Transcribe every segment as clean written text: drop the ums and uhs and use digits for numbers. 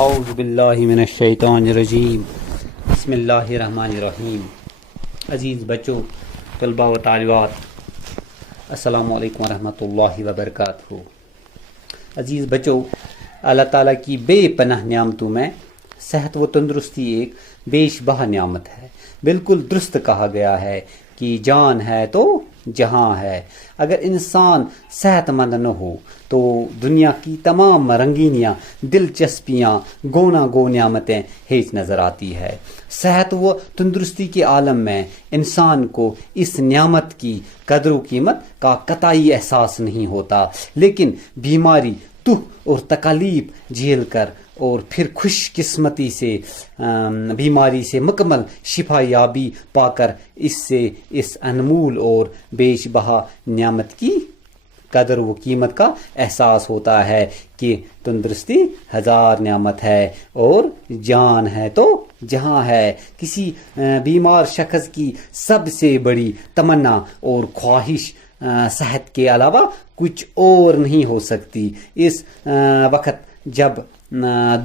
اعوذ باللہ من الشیطان الرجیم بسم اللہ الرحمن الرحیم. عزیز بچوں، طلباء و طالبات، السلام علیکم ورحمۃ اللہ وبرکاتہ. عزیز بچوں، اللہ تعالیٰ کی بے پناہ نعمتوں میں صحت و تندرستی ایک بیش بہا نعمت ہے. بالکل درست کہا گیا ہے کہ جان ہے تو جہاں ہے. اگر انسان صحت مند نہ ہو تو دنیا کی تمام رنگینیاں، دلچسپیاں، گونا گو نعمتیں ہیچ نظر آتی ہے. صحت و تندرستی کے عالم میں انسان کو اس نعمت کی قدر و قیمت کا قطعی احساس نہیں ہوتا، لیکن بیماری، دکھ اور تکالیف جھیل کر اور پھر خوش قسمتی سے بیماری سے مکمل شفا یابی پا کر اس انمول اور بیش بہا نعمت کی قدر و قیمت کا احساس ہوتا ہے کہ تندرستی ہزار نعمت ہے اور جان ہے تو جہاں ہے. کسی بیمار شخص کی سب سے بڑی تمنا اور خواہش صحت کے علاوہ کچھ اور نہیں ہو سکتی. اس وقت جب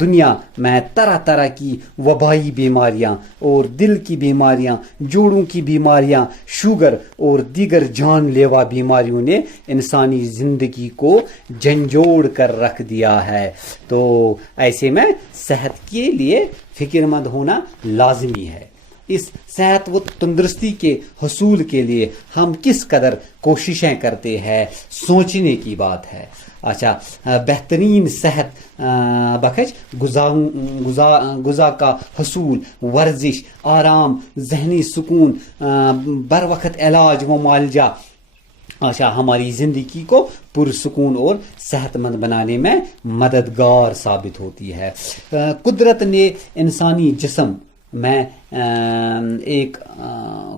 دنیا میں طرح طرح کی وبائی بیماریاں اور دل کی بیماریاں، جوڑوں کی بیماریاں، شوگر اور دیگر جان لیوا بیماریوں نے انسانی زندگی کو جھنجھوڑ کر رکھ دیا ہے، تو ایسے میں صحت کے لیے فکر مند ہونا لازمی ہے. اس صحت و تندرستی کے حصول کے لیے ہم کس قدر کوششیں کرتے ہیں، سوچنے کی بات ہے. اچھا، بہترین صحت بخش غذا کا حصول، ورزش، آرام، ذہنی سکون، بر وقت علاج و معالجہ ہماری زندگی کو پرسکون اور صحت مند بنانے میں مددگار ثابت ہوتی ہے. قدرت نے انسانی جسم میں ایک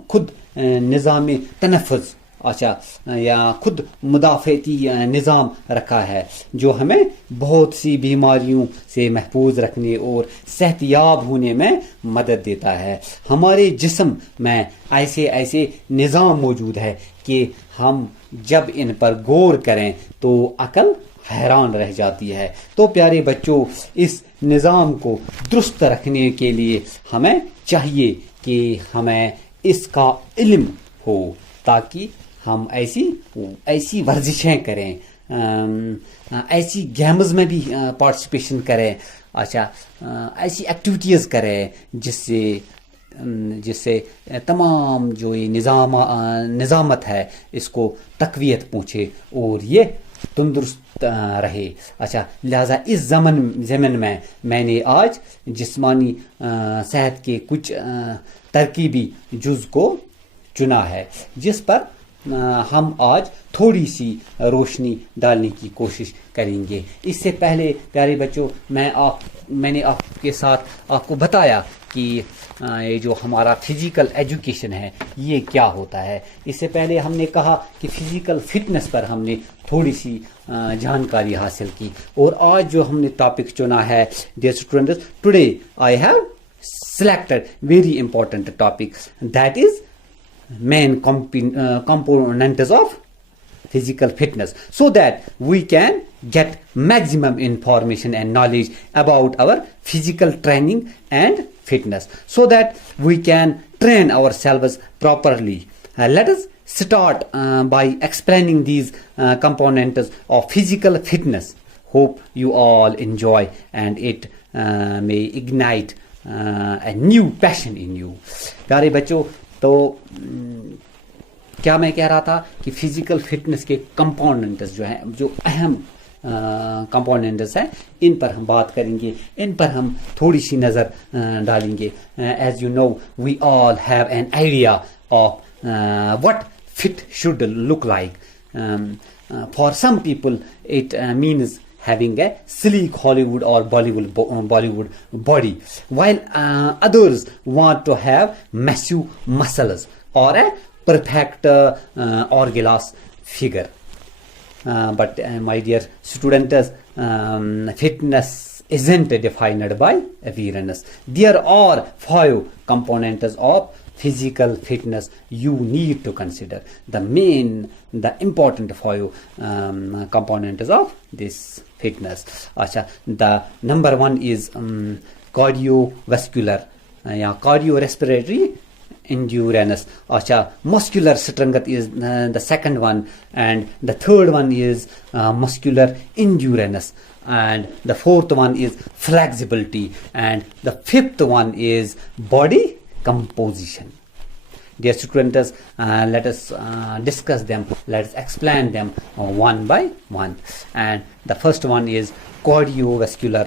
خود نظام تنفس یا خود مدافعتی نظام رکھا ہے جو ہمیں بہت سی بیماریوں سے محفوظ رکھنے اور صحت یاب ہونے میں مدد دیتا ہے. ہمارے جسم میں ایسے نظام موجود ہے کہ ہم جب ان پر غور کریں تو عقل حیران رہ جاتی ہے. تو پیارے بچوں، اس نظام کو درست رکھنے کے لیے ہمیں چاہیے کہ ہمیں اس کا علم ہو تاکہ ہم ایسی ورزشیں کریں، ایسی گیمز میں بھی پارٹیسپیشن کریں، ایسی ایکٹیویٹیز کریں جس سے تمام جو یہ نظامت ہے اس کو تقویت پہنچے اور یہ تندرست رہے. لہذا اس ضمن میں نے آج جسمانی صحت کے کچھ ترکیبی جز کو چنا ہے جس پر ہم آج تھوڑی سی روشنی ڈالنے کی کوشش کریں گے. اس سے پہلے پیارے بچوں، میں نے آپ کو بتایا کہ یہ جو ہمارا فزیکل ایجوکیشن ہے یہ کیا ہوتا ہے. اس سے پہلے ہم نے کہا کہ فزیکل فٹنس پر ہم نے تھوڑی سی جانکاری حاصل کی، اور آج جو ہم نے ٹاپک چنا ہے dear students, today I have selected very important topic, that is main components of physical fitness, so that we can get maximum information and knowledge about our physical training and fitness, so that we can train ourselves properly. Let us start by explaining these components of physical fitness. Hope you all enjoy and it may ignite a new passion in you. پیارے بچوں، تو کیا میں کہہ رہا تھا کہ physical fitness کے کمپوننٹس جو ہیں، جو اہم کمپوننٹس ہیں، ان پر ہم بات کریں گے، ان پر ہم تھوڑی سی نظر ڈالیں گے. As you know we all have an idea of what fit should look like. For some people it means having a sleek Hollywood or Bollywood body, while others want to have massive muscles or a perfect hourglass figure. But my dear students, fitness isn't defined by appearance. There are 5 components of physical fitness you need to consider. The important 5 components of this fitness. اچھا the number 1 is cardiovascular یا cardiorespiratory endurance. Acha, muscular strength is the second one, and the third one is muscular endurance, and the fourth one is flexibility, and the fifth one is body composition. Dear students, let us discuss them, let us explain them one by one. And the first one is cardiovascular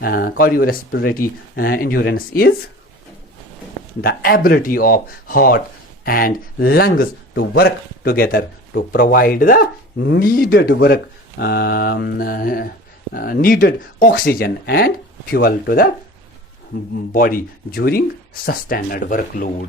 Cardiorespiratory endurance is the ability of heart and lungs to work together to provide the needed needed oxygen and fuel to the body during sustained workload.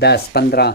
10, 15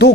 2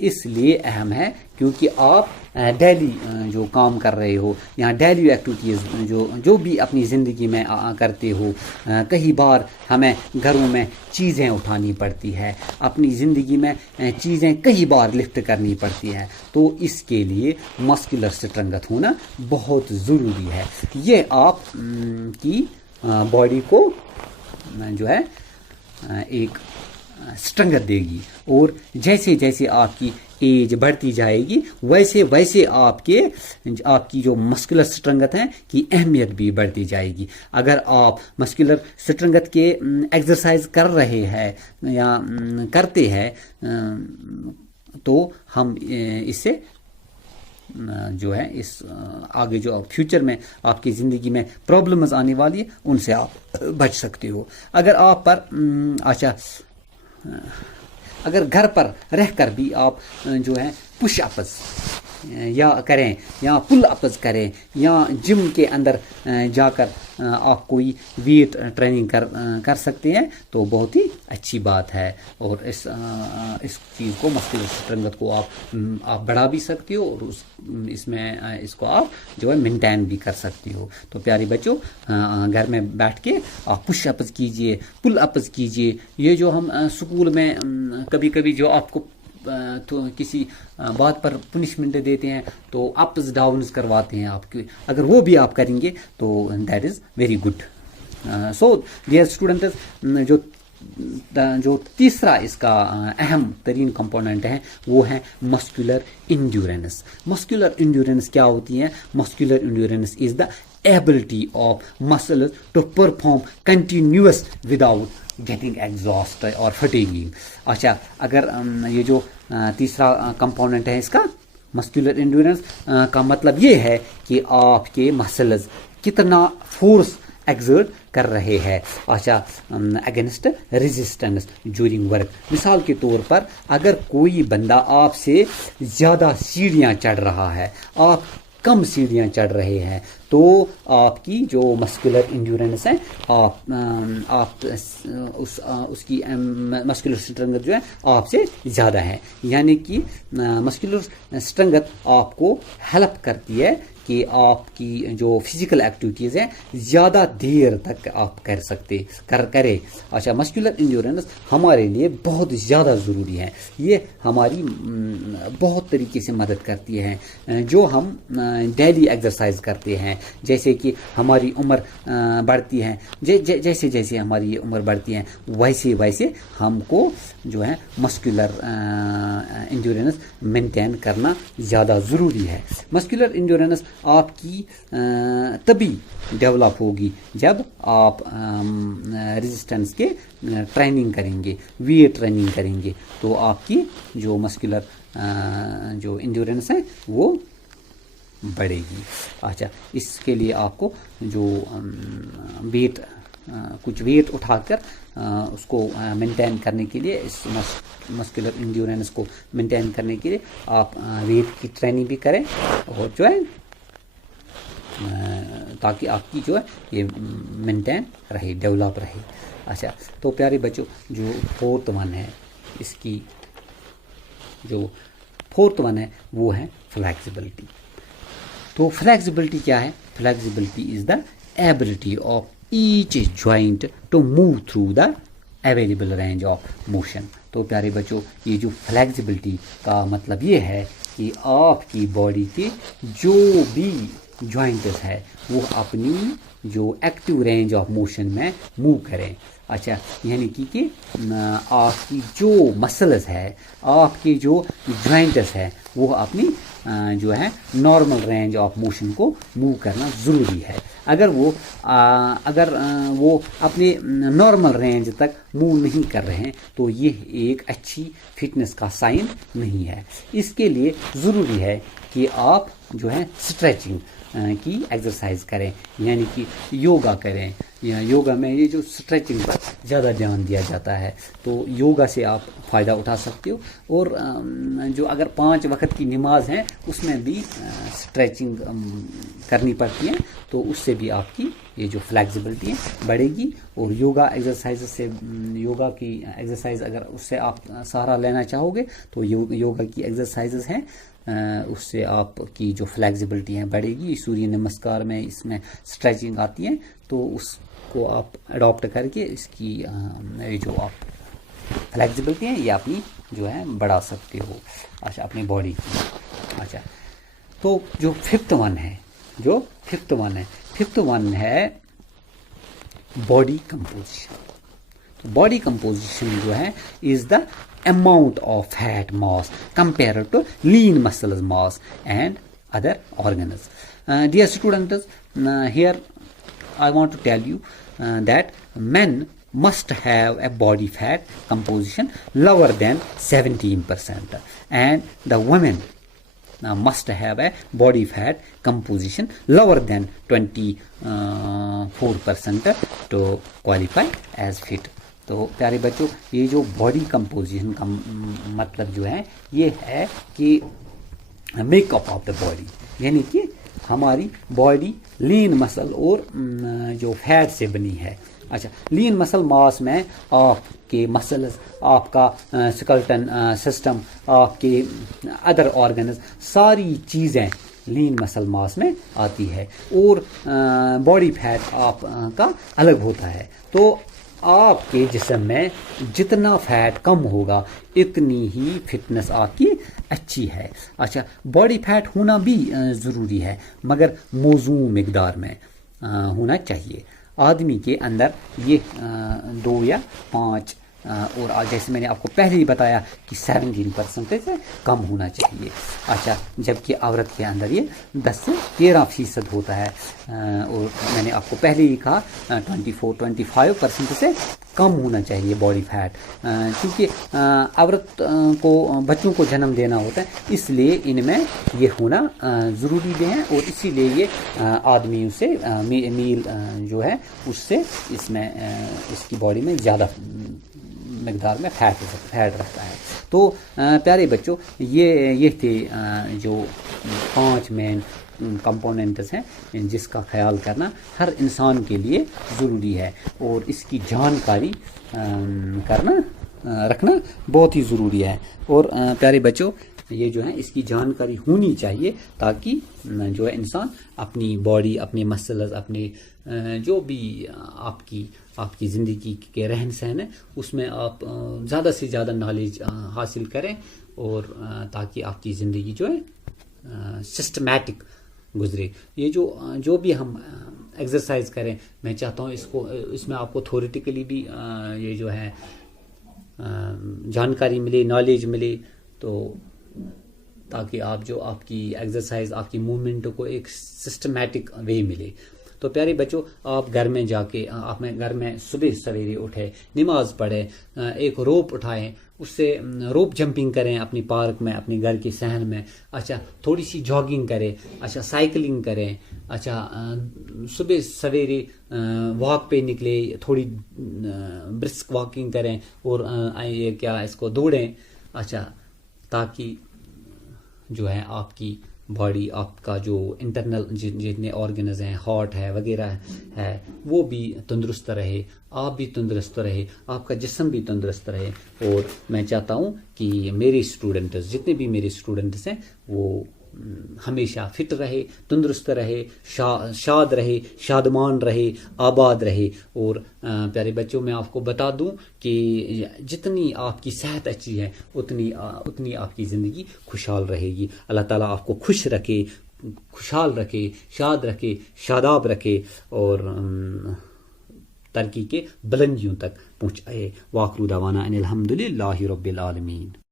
اس لیے اہم ہے کیونکہ آپ daily جو کام کر رہے ہو یا daily activities جو بھی اپنی زندگی میں کرتے ہو، کئی بار ہمیں گھروں میں چیزیں اٹھانی پڑتی ہے، اپنی زندگی میں چیزیں کئی بار لفٹ کرنی پڑتی ہیں، تو اس کے لیے مسکولر اسٹرنگتھ ہونا بہت ضروری ہے۔ یہ آپ کی باڈی کو جو ہے ایک اسٹرنگتھ دے گی، اور جیسے جیسے آپ کی ایج بڑھتی جائے گی ویسے ویسے آپ کی جو مسکولر اسٹرنگتھ ہے کی اہمیت بھی بڑھتی جائے گی۔ اگر آپ مسکولر اسٹرنگتھ کے ایکسرسائز کر رہے ہیں یا کرتے ہیں تو ہم اس سے جو ہے اس آگے جو فیوچر میں آپ کی زندگی میں پرابلمز آنے والی ہے ان سے آپ بچ سکتے ہو۔ اگر آپ پر اگر گھر پر رہ کر بھی آپ جو ہے پش اپز یا کریں یا پل اپز کریں یا جم کے اندر جا کر آپ کوئی ویٹ ٹریننگ کر سکتے ہیں تو بہت ہی اچھی بات ہے، اور اس چیز کو مسکولر اسٹرنگتھ کو آپ بڑھا بھی سکتے ہو، اور اس کو آپ جو ہے مینٹین بھی کر سکتے ہو۔ تو پیارے بچوں، گھر میں بیٹھ کے آپ پش اپز کیجئے، پل اپز کیجئے۔ یہ جو ہم اسکول میں کبھی کبھی جو آپ کو تو کسی بات پر پنشمنٹ دیتے ہیں تو اپز ڈاؤنز کرواتے ہیں آپ کے، اگر وہ بھی آپ کریں گے تو that is very good. So dear students, جو تیسرا اس کا اہم ترین کمپوننٹ ہے وہ ہے مسکولر انڈیورنس۔ مسکولر انڈیورنس کیا ہوتی ہے؟ Muscular endurance is the ability of muscles to perform continuous without getting exhaust اور فٹیگنگ۔ اچھا، اگر یہ جو تیسرا کمپوننٹ ہے اس کا مسکولر انڈیورنس کا مطلب یہ ہے کہ آپ کے مسلز کتنا فورس ایگزرٹ کر رہے ہیں اچھا اگینسٹ ریزسٹنس ڈیورنگ ورک۔ مثال کے طور پر اگر کوئی بندہ آپ سے زیادہ سیڑھیاں چڑھ رہا ہے، آپ کم سیڑھیاں چڑھ رہے ہیں، تو آپ کی جو مسکولر انڈیورنس ہے آپ اس کی مسکولر اسٹرنگتھ جو ہے آپ سے زیادہ ہے، یعنی کہ مسکولر اسٹرنگتھ آپ کو ہیلپ کرتی ہے کہ آپ کی جو فزیکل ایکٹیویٹیز ہیں زیادہ دیر تک آپ کریں۔ اچھا، مسکولر انڈیورنس ہمارے لیے بہت زیادہ ضروری ہے، یہ ہماری بہت طریقے سے مدد کرتی ہے۔ جو ہم ڈیلی ایکسرسائز کرتے ہیں، جیسے کہ ہماری عمر بڑھتی ہے، جیسے جیسے ہماری عمر بڑھتی ہے ویسے ویسے ہم کو جو ہے مسکولر انڈیورنس مینٹین کرنا زیادہ ضروری ہے۔ مسکولر انڈیورنس آپ کی تبھی ڈیولپ ہوگی جب آپ ریزسٹنس کے ٹریننگ کریں گے، ویٹ ٹریننگ کریں گے، تو آپ کی جو مسکولر جو انڈیورنس ہے وہ بڑھے گی۔ اچھا، اس کے لیے آپ کو جو کچھ ویٹ اٹھا کر اس کو مینٹین کرنے کے لیے، اس مسکولر انڈیورنس کو مینٹین کرنے کے لیے آپ ویٹ کی ٹریننگ بھی کریں، اور جو ہے تاکہ آپ کی جو ہے یہ مینٹین رہے، ڈیولپ رہے۔ اچھا، تو پیارے بچوں، جو فورتھ ون ہے، اس کی جو فورتھ ون ہے وہ ہے فلیکسیبلٹی۔ تو فلیکسیبلٹی کیا ہے؟ Flexibility is the ability of each joint to move through the available range of motion. تو پیارے بچوں، یہ جو فلیکسیبلٹی کا مطلب یہ ہے کہ آپ کی باڈی کے جو بھی جوائنٹس ہے وہ اپنی جو ایکٹیو رینج آف موشن میں موو کریں۔ اچھا، یعنی کہ آپ کی جو مسلز ہے، آپ کی جو جوائنٹس ہے، وہ اپنی جو ہے نارمل رینج آف موشن کو موو کرنا ضروری ہے۔ اگر وہ اپنے نارمل رینج تک موو نہیں کر رہے ہیں تو یہ ایک اچھی فٹنس کا سائن نہیں ہے۔ اس کے لیے ضروری ہے کہ آپ جو ہے اسٹریچنگ کی ایکسرسائز کریں، یعنی کہ یوگا کریں یوگا میں یہ جو اسٹریچنگ پر زیادہ دھیان دیا جاتا ہے، تو یوگا سے آپ فائدہ اٹھا سکتے ہو. اور جو اگر 5 وقت کی نماز ہیں اس میں بھی اسٹریچنگ کرنی پڑتی ہے، تو اس سے بھی آپ کی یہ جو فلیکسیبلٹی ہے بڑھے گی. اور یوگا ایکسرسائز سے، یوگا کی ایکسرسائز اگر اس سے آپ سہارا لینا چاہو گے تو یوگا کی ایکسرسائزز ہیں، اس سے آپ کی جو فلیکسیبلٹی ہے بڑھے گی. سوریہ نمسکار میں اس میں اسٹریچنگ آتی ہے، تو اس کو آپ اڈاپٹ کر کے اس کی جو آپ فلیکسیبلٹی ہے یہ اپنی جو ہے بڑھا سکتے ہو. اچھا، اپنی باڈی کی. اچھا، تو جو ففتھ ون ہے باڈی کمپوزیشن. تو باڈی کمپوزیشن جو ہے از دا amount of fat mass compared to lean muscles mass and other organs. Dear students, here I want to tell you that men must have a body fat composition lower than 17%, and the women must have a body fat composition lower than 24% to qualify as fit. تو پیارے بچوں، یہ جو body composition کا مطلب جو ہے یہ ہے کہ make up of the body, یعنی کہ ہماری باڈی لین مسل اور جو فیٹ سے بنی ہے. اچھا، لین مسل ماس میں آپ کے مسلز، آپ کا سکلٹن سسٹم، آپ کے ادر آرگنز، ساری چیزیں لین مسل ماس میں آتی ہے، اور باڈی فیٹ آپ کا الگ ہوتا ہے. تو آپ کے جسم میں جتنا فیٹ کم ہوگا اتنی ہی فٹنس آپ کی اچھی ہے. اچھا، باڈی فیٹ ہونا بھی ضروری ہے، مگر موزوں مقدار میں ہونا چاہیے. آدمی کے اندر یہ 2 یا 5 اور جیسے میں نے آپ کو پہلے ہی بتایا کہ 17% سے کم ہونا چاہیے. اچھا، جبکہ عورت کے اندر یہ 10 سے 13% ہوتا ہے، اور میں نے آپ کو پہلے ہی کہا 24-25% سے کم ہونا چاہیے باڈی فیٹ، کیونکہ عورت کو بچوں کو جنم دینا ہوتا ہے، اس لیے ان میں یہ ہونا ضروری بھی ہے، اور اسی لیے یہ آدمی سے میل جو ہے اس سے اس میں اس کی باڈی میں زیادہ مقدار میں فیٹ رکھتا ہے. تو پیارے بچوں، یہ تھے جو 5 مین کمپوننٹس ہیں جس کا خیال کرنا ہر انسان کے لیے ضروری ہے، اور اس کی جانکاری رکھنا بہت ہی ضروری ہے. اور پیارے بچوں، یہ جو ہے اس کی جانکاری ہونی چاہیے تاکہ جو ہے انسان اپنی باڈی، اپنے مسلز، اپنے جو بھی آپ کی زندگی کے رہن سہن ہے اس میں آپ زیادہ سے زیادہ نالج حاصل کریں، اور تاکہ آپ کی زندگی جو ہے سسٹمیٹک گزرے. یہ جو بھی ہم ایکسرسائز کریں، میں چاہتا ہوں اس میں آپ کو تھیوریٹیکلی بھی یہ جو ہے جانکاری ملے، نالج ملے، تو تاکہ آپ کی ایکسرسائز، آپ کی موومنٹ کو ایک سسٹمیٹک وے ملے. تو پیارے بچوں، آپ گھر میں جا کے گھر میں صبح سویرے اٹھے، نماز پڑھیں، ایک روپ اٹھائیں، اس سے روپ جمپنگ کریں اپنی پارک میں، اپنے گھر کے صحن میں. اچھا، تھوڑی سی جاگنگ کریں. اچھا، سائیکلنگ کریں. اچھا، صبح سویرے واک پہ نکلے، تھوڑی برسک واکنگ کریں، اور اس کو دوڑیں. اچھا، تاکہ جو ہے آپ کی باڈی، آپ کا جو انٹرنل جتنے آرگنز ہیں، ہارٹ ہے وغیرہ ہے، وہ بھی تندرست رہے، آپ بھی تندرست رہے، آپ کا جسم بھی تندرست رہے. اور میں چاہتا ہوں کہ میرے اسٹوڈنٹس، جتنے بھی میرے اسٹوڈنٹس ہیں، وہ ہمیشہ فٹ رہے، تندرست رہے، شاد رہے، شادمان رہے، آباد رہے. اور پیارے بچوں، میں آپ کو بتا دوں کہ جتنی آپ کی صحت اچھی ہے اتنی آپ کی زندگی خوشحال رہے گی. اللہ تعالیٰ آپ کو خوش رکھے، خوشحال رکھے، شاد رکھے، شاداب رکھے، اور ترقی کے بلندیوں تک پہنچائے. وآخر دعوانا ان الحمد للہ رب العالمین.